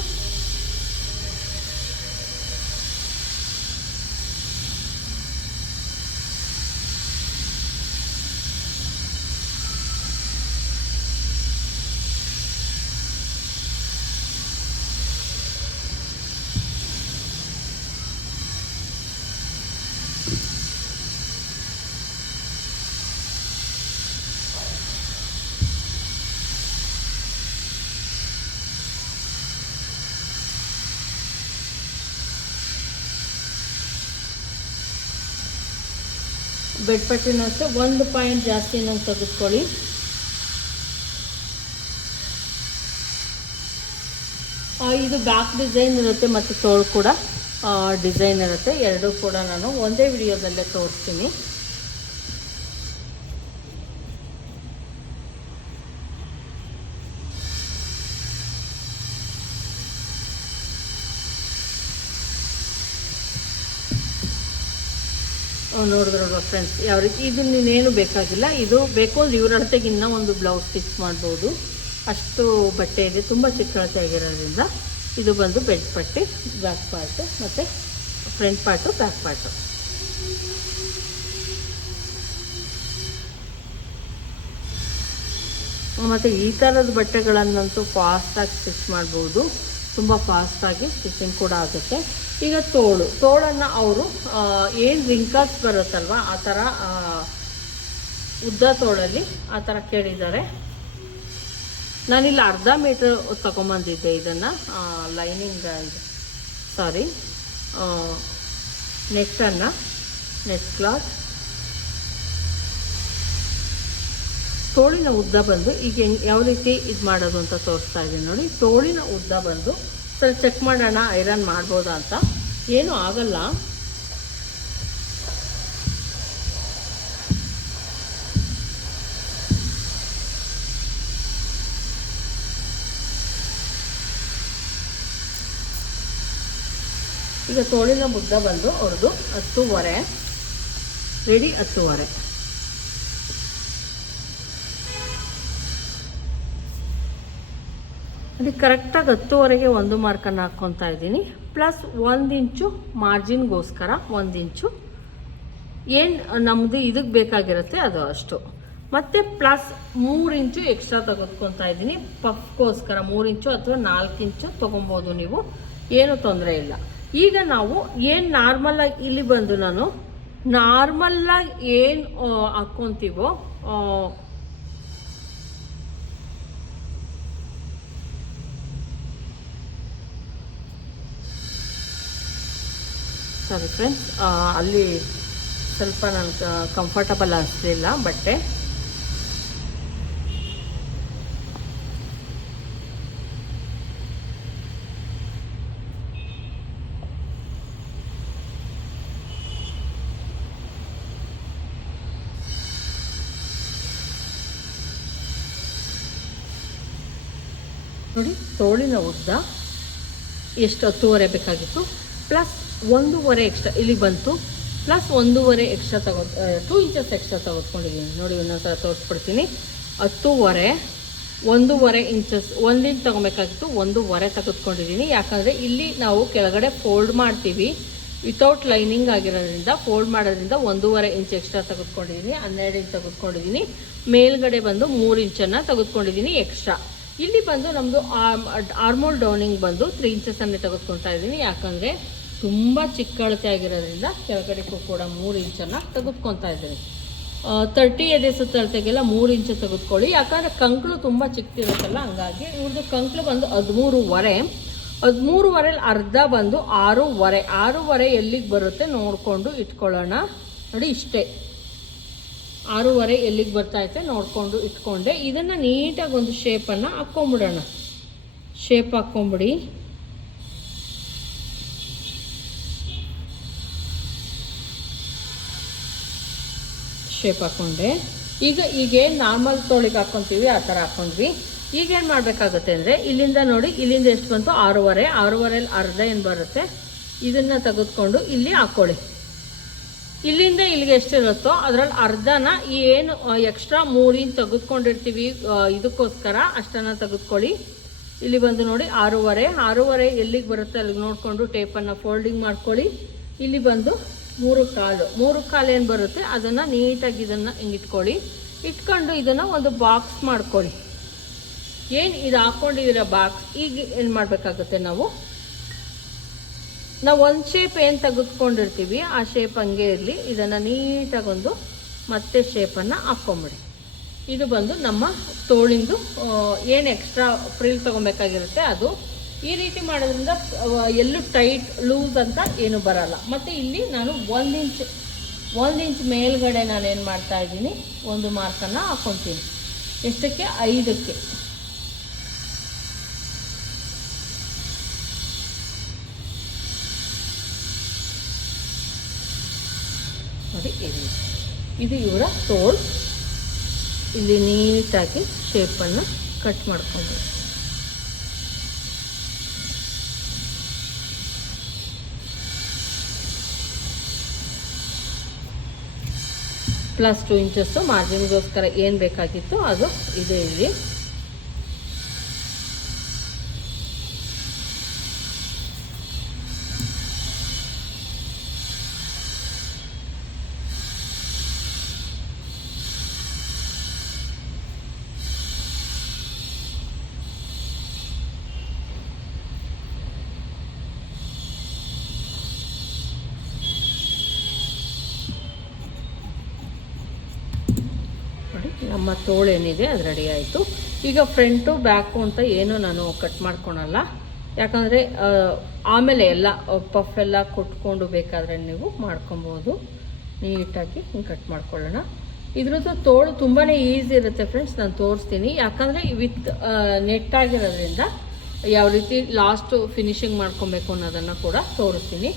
ಬೆಡ್ ಪಟ್ಟಿನ ಅಷ್ಟೇ. ಒಂದು ಪಾಯಿಂಟ್ ಜಾಸ್ತಿ ನಾವು ತೆಗೆದುಕೊಳ್ಳಿ. ಇದು ಬ್ಯಾಕ್ ಡಿಸೈನ್ ಇರುತ್ತೆ ಮತ್ತು ತೋಳು ಕೂಡ. ಡಿಸೈನ್ ಇರುತ್ತೆ. ಎರಡೂ ಕೂಡ ನಾನು ಒಂದೇ ವಿಡಿಯೋದಲ್ಲೇ ತೋರಿಸ್ತೀನಿ. ನೋಡಿದ್ರಲ್ವ ಫ್ರೆಂಡ್ಸ್ ಯಾವ ರೀತಿ ಇದು ನೀನೇನು ಬೇಕಾಗಿಲ್ಲ, ಇದು ಬೇಕು ಅಂದ್ರೆ ಇವ್ರ ಅಳತೆಗೆ ಇನ್ನೂ ಒಂದು ಬ್ಲೌಸ್ ಸ್ಟಿಚ್ ಮಾಡ್ಬೋದು. ಅಷ್ಟು ಬಟ್ಟೆ ಇದೆ, ತುಂಬ ಚಿಕ್ಕ ಅಳತೆ ಆಗಿರೋದ್ರಿಂದ ಇದು ಬಂದು ಬೆಡ್ ಪಟ್ಟಿ ಬ್ಯಾಕ್ ಪಾರ್ಟು ಮತ್ತು ಫ್ರಂಟ್ ಪಾರ್ಟು ಬ್ಯಾಕ್ ಪಾರ್ಟು ಮತ್ತು ಈ ಥರದ ಬಟ್ಟೆಗಳನ್ನಂತೂ ಫಾಸ್ಟಾಗಿ ಸ್ಟಿಚ್ ಮಾಡ್ಬೋದು. ತುಂಬ ಫಾಸ್ಟಾಗಿ ಸ್ಟಿಚಿಂಗ್ ಕೂಡ ಆಗುತ್ತೆ. ಈಗ ತೋಳು. ತೋಳನ್ನು ಅವರು ಏನು ರಿಂಕಲ್ಸ್ ಬರುತ್ತಲ್ವ, ಆ ಥರ ಉದ್ದ ತೋಳಲ್ಲಿ ಆ ಥರ ಕೇಳಿದ್ದಾರೆ. ನಾನಿಲ್ಲಿ ಅರ್ಧ ಮೀಟ್ರ್ ತಗೊಂಬಂದಿದ್ದೆ ಇದನ್ನು ಲೈನಿಂಗ್ ಸಾರಿ ನೆಕ್ಸ್ಟನ್ನು ನೆಕ್ಸ್ಟ್ ಕ್ಲಾತ್. ತೋಳಿನ ಉದ್ದ ಬಂದು, ಈಗ ಯಾವ ರೀತಿ ಇದು ಮಾಡೋದು ಅಂತ ತೋರಿಸ್ತಾ ಇದ್ದೀನಿ ನೋಡಿ. ತೋಳಿನ ಉದ್ದ ಬಂದು ಸರಿ ಚೆಕ್ ಮಾಡೋಣ, ಐರನ್ ಮಾಡ್ಬೋದಾ ಅಂತ. ಏನೂ ಆಗಲ್ಲ. ಈಗ ತೋಳಿನ ಮುದ್ದ ಬಂದು ಅವ್ರದ್ದು ಹತ್ತೂವರೆ. ರೆಡಿ ಹತ್ತೂವರೆ. ಅದಕ್ಕೆ ಕರೆಕ್ಟಾಗಿ ಹತ್ತುವರೆಗೆ ಒಂದು ಮಾರ್ಕನ್ನು ಹಾಕ್ಕೊತಾ ಇದ್ದೀನಿ. ಪ್ಲಸ್ ಒಂದು ಇಂಚು ಮಾರ್ಜಿನ್ಗೋಸ್ಕರ ಒಂದು ಇಂಚು. ಏನು ನಮ್ಮದು ಇದಕ್ಕೆ ಬೇಕಾಗಿರುತ್ತೆ ಅದು ಅಷ್ಟು. ಮತ್ತು ಪ್ಲಸ್ ಮೂರು ಇಂಚು ಎಕ್ಸ್ಟ್ರಾ ತೆಗೆದುಕೊತಾ ಇದ್ದೀನಿ. ಪಫ್ಗೋಸ್ಕರ ಮೂರು ಇಂಚು ಅಥವಾ ನಾಲ್ಕು ಇಂಚು ತೊಗೊಬೋದು ನೀವು. ಏನು ತೊಂದರೆ ಇಲ್ಲ. ಈಗ ನಾವು ಏನು ನಾರ್ಮಲಾಗಿ ಇಲ್ಲಿ ಬಂದು ನಾನು ನಾರ್ಮಲ್ಲಾಗಿ ಏನು ಹಾಕ್ಕೊತೀವೋ ಸಾರಿ ಫ್ರೆಂಡ್ಸ್ ಅಲ್ಲಿ ಸ್ವಲ್ಪ ನನಗೆ ಕಂಫರ್ಟಬಲ್ ಅನಿಸ್ಲಿಲ್ಲ ಬಟ್ಟೆ. ನೋಡಿ, ತೋಳಿನ ಉದ್ದ ಎಷ್ಟು ಹತ್ತುವರೆ ಬೇಕಾಗಿತ್ತು. ಪ್ಲಸ್ ಒಂದೂವರೆ ಎಕ್ಸ್ಟ್ರಾ ಇಲ್ಲಿಗೆ ಬಂತು. ಪ್ಲಸ್ ಒಂದೂವರೆ ಎಕ್ಸ್ಟ್ರಾ ತಗೋ ಟೂ ಇಂಚಸ್ ಎಕ್ಸ್ಟ್ರಾ ತೆಗೆದುಕೊಂಡಿದ್ದೀನಿ ನೋಡಿ ಇನ್ನೊಂದ್ಸಲ ತೋರಿಸ್ಬಿಡ್ತೀನಿ. ಹತ್ತೂವರೆ, ಒಂದೂವರೆ ಇಂಚಸ್ ಒಂದು ಇಂಚ್ ತೊಗೊಬೇಕಾಗಿತ್ತು, ಒಂದೂವರೆ ತೆಗೆದುಕೊಂಡಿದ್ದೀನಿ ಯಾಕಂದರೆ ಇಲ್ಲಿ ನಾವು ಕೆಳಗಡೆ ಫೋಲ್ಡ್ ಮಾಡ್ತೀವಿ. ವಿತೌಟ್ ಲೈನಿಂಗ್ ಆಗಿರೋದ್ರಿಂದ ಫೋಲ್ಡ್ ಮಾಡೋದ್ರಿಂದ ಒಂದೂವರೆ ಇಂಚ್ ಎಕ್ಸ್ಟ್ರಾ ತೆಗೆದುಕೊಂಡಿದ್ದೀನಿ ಹನ್ನೆರಡು ಇಂಚ್ ತೆಗೆದುಕೊಂಡಿದ್ದೀನಿ ಮೇಲ್ಗಡೆ ಬಂದು ಮೂರು ಇಂಚನ್ನು ತೆಗೆದುಕೊಂಡಿದ್ದೀನಿ ಎಕ್ಸ್ಟ್ರಾ ಇಲ್ಲಿ ಬಂದು ನಮ್ಮದು ಆರ್ಮೋಲ್ ಡೌನಿಂಗ್ ಬಂದು ತ್ರೀ ಇಂಚಸ್ಸನ್ನೇ ತೆಗೆದುಕೊಳ್ತಾ ಇದ್ದೀನಿ. ಯಾಕಂದರೆ ತುಂಬ ಚಿಕ್ಕ ಅಳತೆ ಆಗಿರೋದ್ರಿಂದ ಕೆಳಗಡೆಗೂ ಕೂಡ ಮೂರು ಇಂಚನ್ನು ತೆಗೆದುಕೊತಾ ಇದ್ದೀನಿ. ತರ್ಟಿ ಎದೆ ಸುತ್ತಳತೆಗೆಲ್ಲ ಮೂರು ಇಂಚು ತೆಗೆದುಕೊಳ್ಳಿ. ಯಾಕಂದರೆ ಕಂಕ್ಳು ತುಂಬ ಚಿಕ್ಕದಿರುತ್ತಲ್ಲ, ಹಂಗಾಗಿ ಇವ್ರದ್ದು ಕಂಕ್ಳು ಬಂದು ಹದಿಮೂರುವರೆ. ಹದಿಮೂರುವರೆಲಿ ಅರ್ಧ ಬಂದು ಆರೂವರೆ. ಆರೂವರೆ ಎಲ್ಲಿಗೆ ಬರುತ್ತೆ ನೋಡಿಕೊಂಡು ಇಟ್ಕೊಳ್ಳೋಣ. ನೋಡಿ ಇಷ್ಟೇ. ಆರೂವರೆ ಎಲ್ಲಿಗೆ ಬರ್ತೈತೆ ನೋಡಿಕೊಂಡು ಇಟ್ಕೊಂಡೆ. ಇದನ್ನು ನೀಟಾಗಿ ಒಂದು ಶೇಪನ್ನು ಹಾಕ್ಕೊಂಬಿಡೋಣ. ಶೇಪ್ ಹಾಕ್ಕೊಂಬಿಡಿ. ಶೇಪ್ ಹಾಕ್ಕೊಂಡೆ ಈಗ ಈಗ ನಾರ್ಮಲ್ ತೋಳಿಗೆ ಹಾಕ್ಕೊತೀವಿ ಆ ಥರ ಹಾಕ್ಕೊಂಡ್ವಿ ಈಗ ಏನು ಮಾಡಬೇಕಾಗುತ್ತೆ ಅಂದರೆ ಇಲ್ಲಿಂದ ನೋಡಿ, ಇಲ್ಲಿಂದ ಎಷ್ಟು ಬಂತು? ಆರೂವರೆ. ಆರೂವರೆಲಿ ಅರ್ಧ ಏನು ಬರುತ್ತೆ? ಇದನ್ನು ತೆಗೆದುಕೊಂಡು ಇಲ್ಲಿ ಹಾಕ್ಕೊಳ್ಳಿ ಇಲ್ಲಿಂದ ಇಲ್ಲಿಗೆ ಎಷ್ಟಿರುತ್ತೋ ಅದರಲ್ಲಿ ಅರ್ಧನ ಏನು ಎಕ್ಸ್ಟ್ರಾ ಮೂರಿನ ತೆಗೆದುಕೊಂಡಿರ್ತೀವಿ ಇದಕ್ಕೋಸ್ಕರ ಅಷ್ಟನ್ನು ತೆಗೆದುಕೊಳ್ಳಿ. ಇಲ್ಲಿ ಬಂದು ನೋಡಿ, ಆರೂವರೆ. ಆರೂವರೆ ಎಲ್ಲಿಗೆ ಬರುತ್ತೆ ಅಲ್ಲಿಗೆ ನೋಡಿಕೊಂಡು ಟೇಪನ್ನು ಫೋಲ್ಡಿಂಗ್ ಮಾಡ್ಕೊಳ್ಳಿ. ಇಲ್ಲಿ ಬಂದು ಮೂರು ಕಾಲು. ಮೂರು ಕಾಲು ಏನು ಬರುತ್ತೆ? ಅದನ್ನು ನೀಟಾಗಿ ಇದನ್ನು ಹಿಂಗೆ ಇಟ್ಕೊಳ್ಳಿ. ಇಟ್ಕೊಂಡು ಇದನ್ನು ಒಂದು ಬಾಕ್ಸ್ ಮಾಡ್ಕೊಳ್ಳಿ. ಏನು ಇದು ಹಾಕ್ಕೊಂಡಿದ್ದೀರ ಬಾಕ್ಸ್ ಈಗ ಏನು ಮಾಡಬೇಕಾಗುತ್ತೆ ನಾವು? ನಾವು ಒಂದು ಶೇಪ್ ಏನು ತೆಗೆದುಕೊಂಡಿರ್ತೀವಿ, ಆ ಶೇಪ್ ಹಂಗೆ ಇರಲಿ. ಇದನ್ನು ನೀಟಾಗಿ ಒಂದು ಮತ್ತೆ ಶೇಪನ್ನು ಹಾಕ್ಕೊಂಬಿಡಿ ಇದು ಬಂದು ನಮ್ಮ ತೋಳಿಂದು ಏನು ಎಕ್ಸ್ಟ್ರಾ ಫ್ರಿಲ್ ತೊಗೊಬೇಕಾಗಿರುತ್ತೆ ಅದು. ಈ ರೀತಿ ಮಾಡೋದ್ರಿಂದ ಎಲ್ಲೂ ಟೈಟ್ ಲೂಸ್ ಅಂತ ಏನು ಬರಲ್ಲ. ಮತ್ತು ಇಲ್ಲಿ ನಾನು ಒಂದು ಇಂಚ್ ಒಂದು ಇಂಚ್ ಮೇಲ್ಗಡೆ ನಾನು ಏನು ಮಾಡ್ತಾ ಇದ್ದೀನಿ, ಒಂದು ಮಾರ್ಕನ್ನು ಹಾಕ್ಕೊತೀನಿ ಎಷ್ಟಕ್ಕೆ? ಐದಕ್ಕೆ. ನೋಡಿ ಇಲ್ಲಿ ಇದು ಇವರ ತೋಳು ಇಲ್ಲಿ ನೀಟಾಗಿ ಶೇಪನ್ನು ಕಟ್ ಮಾಡ್ಕೊಂಡು ಪ್ಲಸ್ ಟು ಇಂಚಸ್ಸು ಮಾರ್ಜಿನ್ಗೋಸ್ಕರ ಏನು ಬೇಕಾಗಿತ್ತು ಅದು ಇದೆ ಇಲ್ಲಿ. ನೋಡಿ, ನಮ್ಮ ತೋಳು ಏನಿದೆ, ಅದು ರೆಡಿ ಆಯಿತು. ಈಗ ಫ್ರಂಟು ಬ್ಯಾಕು ಅಂತ ಏನು ನಾನು ಕಟ್ ಮಾಡ್ಕೊಳಲ್ಲ. ಯಾಕಂದರೆ ಆಮೇಲೆ ಎಲ್ಲ ಪಫ್ ಎಲ್ಲ ಕೊಟ್ಕೊಂಡು ಬೇಕಾದರೆ ನೀವು ಮಾಡ್ಕೊಬೋದು. ನೀಟಾಗಿ ಹಿಂಗೆ ಕಟ್ ಮಾಡ್ಕೊಳ್ಳೋಣ. ಇದ್ರದ್ದು ತೋಳು ತುಂಬಾ ಈಸಿ ಇರುತ್ತೆ ಫ್ರೆಂಡ್ಸ್ ನಾನು ತೋರಿಸ್ತೀನಿ. ಯಾಕಂದರೆ ವಿತ್ ನೆಟ್ಟಾಗಿರೋದ್ರಿಂದ ಯಾವ ರೀತಿ ಲಾಸ್ಟು ಫಿನಿಶಿಂಗ್ ಮಾಡ್ಕೊಬೇಕು ಅನ್ನೋದನ್ನು ಕೂಡ ತೋರಿಸ್ತೀನಿ.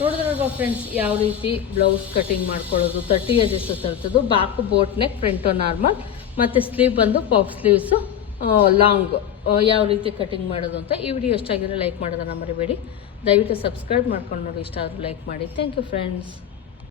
ನೋಡಿದ್ರಲ್ವಾ ಫ್ರೆಂಡ್ಸ್ ಯಾವ ರೀತಿ ಬ್ಲೌಸ್ ಕಟಿಂಗ್ ಮಾಡ್ಕೊಳ್ಳೋದು ತರ್ಟಿ ಎಜಸ್ ತರ್ತದ್ದು back boat neck front normal ಮತ್ತು ಸ್ಲೀವ್ ಬಂದು ಪಾಪ್ ಸ್ಲೀವ್ಸು ಲಾಂಗ್ ಯಾವ ರೀತಿ ಕಟಿಂಗ್ ಮಾಡೋದು ಅಂತ ಈ ವಿಡಿಯೋ ಎಷ್ಟಾಗಿರೋ ಲೈಕ್ ಮಾಡೋದನ್ನ ಮರಿಬೇಡಿ. ದಯವಿಟ್ಟು ಸಬ್ಸ್ಕ್ರೈಬ್ ಮಾಡ್ಕೊಂಡು ನೋಡಿ, ಇಷ್ಟ ಆದರೂ ಲೈಕ್ ಮಾಡಿ. Thank you friends